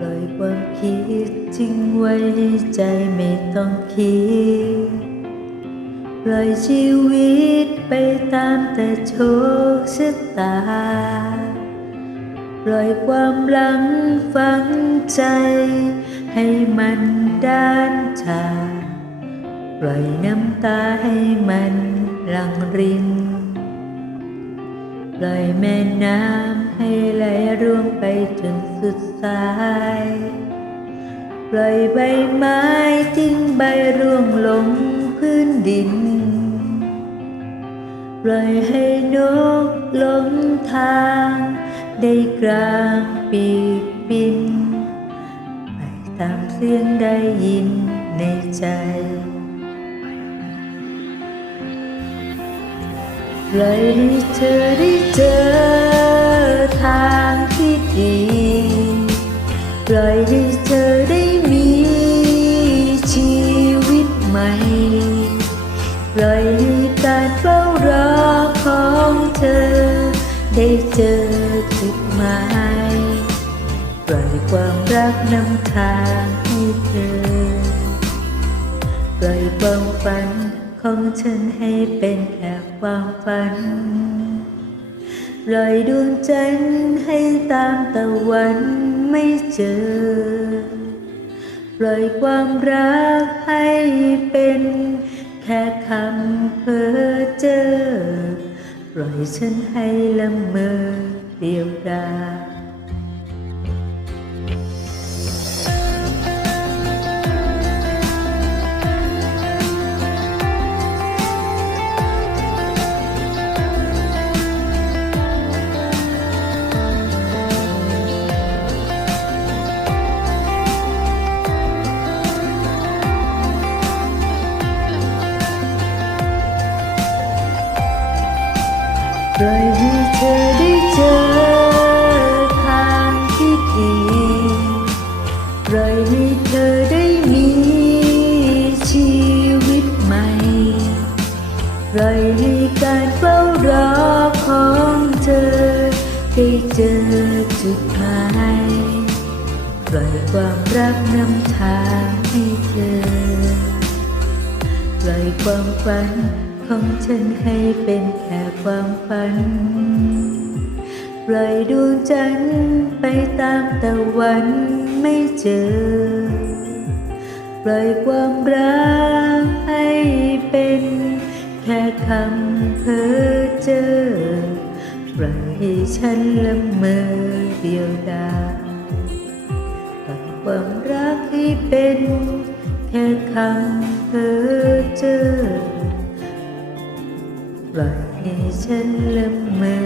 ปล่อยความคิดทิ้งไว้ใจไม่ต้องคิด ปล่อยชีวิตไปตามแต่โชคชะตา ปล่อยความหลังฝังใจ ให้มันด้านชา ปล่อยน้ำตาให้มันหลังรินปล่อยแม่น้ำให้ไหลร่วงไปจน สุดสายปล่อยใบไม้ทิ้งใบร่วงลงพื้นดินปล่อยให้นกหลงทาง ได้กลางปีกบิน ไปตามเสียงได้ยินในใจปล่อยให้เธอได้เจอทางที่ดี ปล่อยให้เธอได้มีชีวิตใหม่ ปล่อยให้การเฝ้ารอของเธอ ได้เจอจุดหมายปล่อยความรักนำทางให้เธอ ปล่อยความฝันของฉันให้เป็นแค่ความฝันปล่อยดวงจันทร์ให้ตามตะวัน ไม่เจอ ปล่อยความรักให้เป็น แค่คำเพ้อเจอ ปล่อยฉันให้ละเมอเดียวดาย ปล่อยให้เธอได้เจอทางที่ดีปล่อยให้เธอได้มีชีวิตใหม่ปล่อยให้การเฝ้ารอของเธอได้เจอจุดหมายปล่อยความรักนำทางให้เธอปล่อยความฝันของฉันให้เป็นแค่ ความฝัน ปล่อยดวงจันทร์ไปตามตะวันไม่เจอ ปล่อยความรักให้เป็นแค่คำเพ้อเจอ ปล่อยให้ฉันละเมอเดียวดายปล่อยความรักให้เป็นแค่คำเพ้อเจอปล่อ ฉันละเมอ